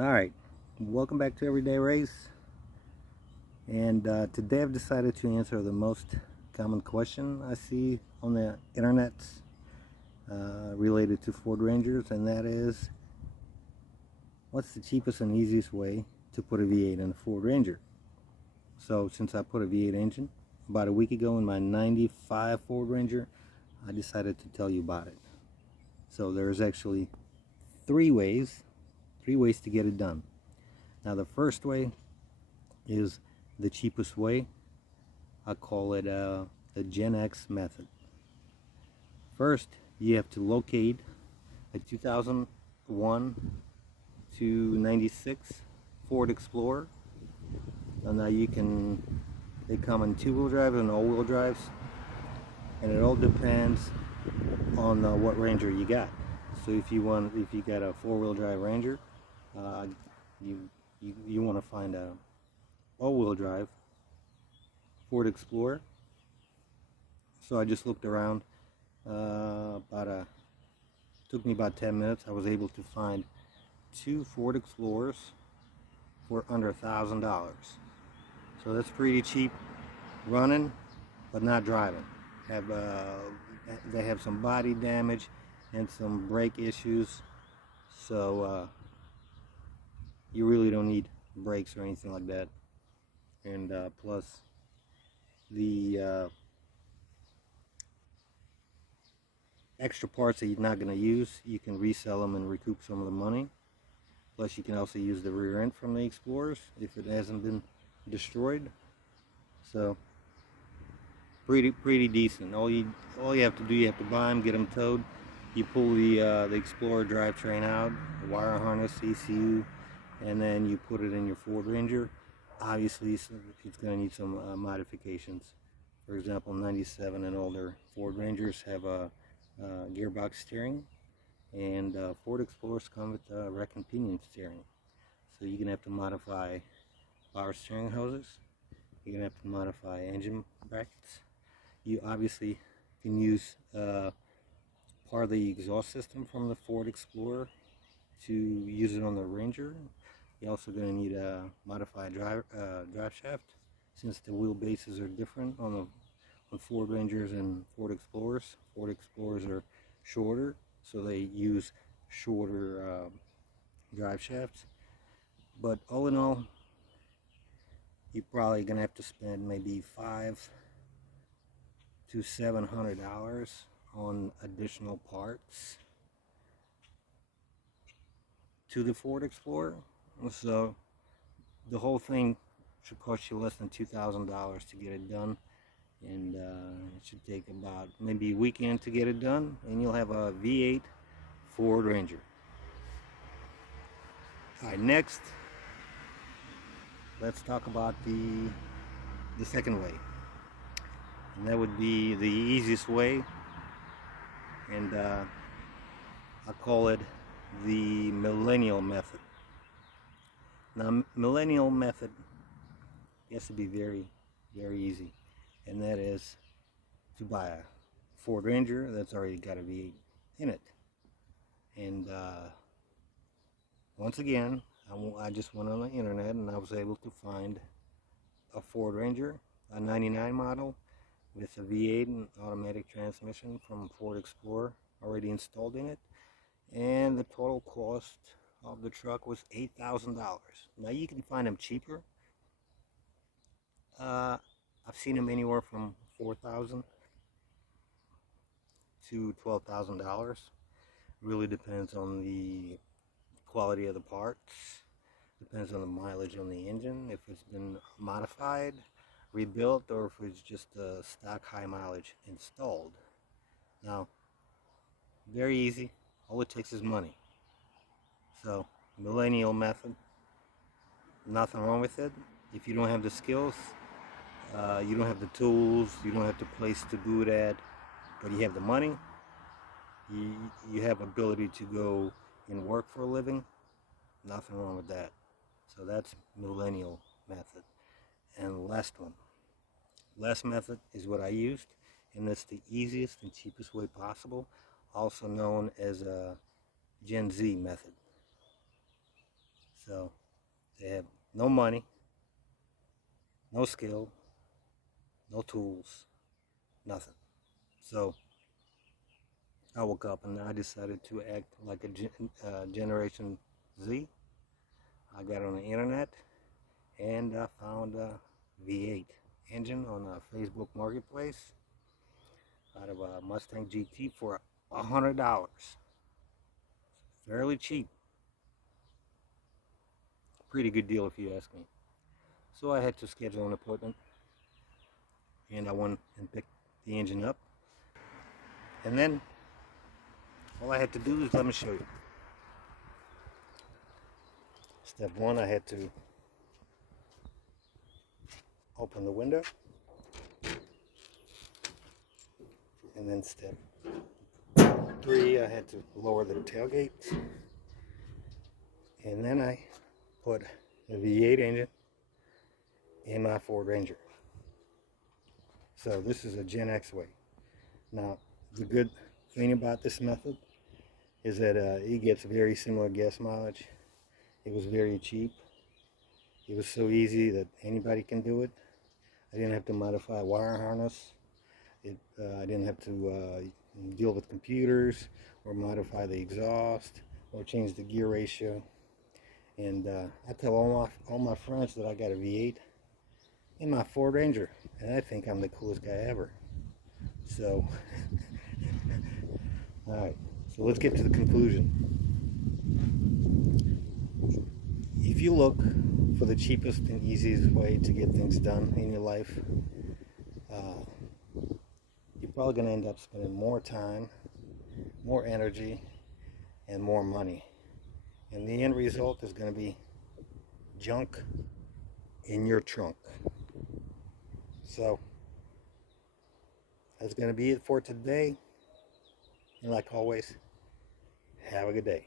Alright, welcome back to Everyday Race, and today I've decided to answer the most common question I see on the internet related to Ford Rangers, and that is, what's the cheapest and easiest way to put a V8 in a Ford Ranger? So since I put a V8 engine about a week ago in my 95 Ford Ranger, I decided to tell you about it. So there's actually three ways to get it done. Now the first way is the cheapest way. I call it the Gen X method. First, you have to locate a 2001 to 96 Ford Explorer. And now they come in two-wheel drive and all-wheel drives, and it all depends on what Ranger you got. So if you got a four-wheel drive Ranger, you want to find a all-wheel drive Ford Explorer. So I just looked around. Took me about 10 minutes. I was able to find two Ford Explorers for under $1,000. So that's pretty cheap running, but not driving. They have some body damage and some brake issues, so you really don't need brakes or anything like that. And plus, the extra parts that you're not going to use, you can resell them and recoup some of the money. Plus, you can also use the rear end from the Explorers if it hasn't been destroyed. So pretty decent. All you have to do, you have to buy them, get them towed. You pull the Explorer drivetrain out, the wire harness, ECU, and then you put it in your Ford Ranger. Obviously, it's going to need some modifications. For example, 97 and older Ford Rangers have a gearbox steering, and Ford Explorers come with rack and pinion steering. So you're going to have to modify power steering hoses. You're going to have to modify engine brackets. You obviously can use part of the exhaust system from the Ford Explorer to use it on the Ranger. You're also going to need a modified drive shaft, since the wheelbases are different on Ford Rangers and Ford Explorers. Ford Explorers are shorter, so they use shorter drive shafts. But all in all, you're probably going to have to spend maybe $500 to $700 on additional parts to the Ford Explorer. So the whole thing should cost you less than $2,000 to get it done, and it should take about maybe a weekend to get it done, and you'll have a V8 Ford Ranger. Alright, next, let's talk about the second way, and that would be the easiest way, and I call it the millennial method. Now, millennial method has to be very easy, and that is to buy a Ford Ranger that's already got a V8 in it. And once again, I just went on the internet and I was able to find a Ford Ranger, a 99 model with a V8 and automatic transmission from Ford Explorer already installed in it, and the total cost of the truck was $8,000. Now you can find them cheaper. I've seen them anywhere from $4,000 to $12,000. Really depends on the quality of the parts, depends on the mileage on the engine, if it's been modified, rebuilt, or if it's just a stock high mileage installed. Now, very easy. All it takes is money. So, millennial method, nothing wrong with it. If you don't have the skills, you don't have the tools, you don't have the place to boot at, but you have the money, you have ability to go and work for a living, nothing wrong with that. So that's millennial method. And last method is what I used, and that's the easiest and cheapest way possible, also known as a Gen Z method. So they have no money, no skill, no tools, nothing. So I woke up and I decided to act like a Generation Z. I got on the internet and I found a V8 engine on a Facebook Marketplace out of a Mustang GT for $100. Fairly cheap. Pretty good deal if you ask me. So I had to schedule an appointment and I went and picked the engine up. And then all I had to do is, let me show you. Step one, I had to open the window. And then step three, I had to lower the tailgate. And then I put the V8 engine in my Ford Ranger. So this is a Gen X way. Now, the good thing about this method is that it gets very similar gas mileage. It was very cheap. It was so easy that anybody can do it. I didn't have to modify a wire harness. I didn't have to deal with computers or modify the exhaust or change the gear ratio. And I tell all my friends that I got a V8 in my Ford Ranger, and I think I'm the coolest guy ever. So, all right. So let's get to the conclusion. If you look for the cheapest and easiest way to get things done in your life, you're probably going to end up spending more time, more energy, and more money. And the end result is going to be junk in your trunk. So that's going to be it for today. And like always, have a good day.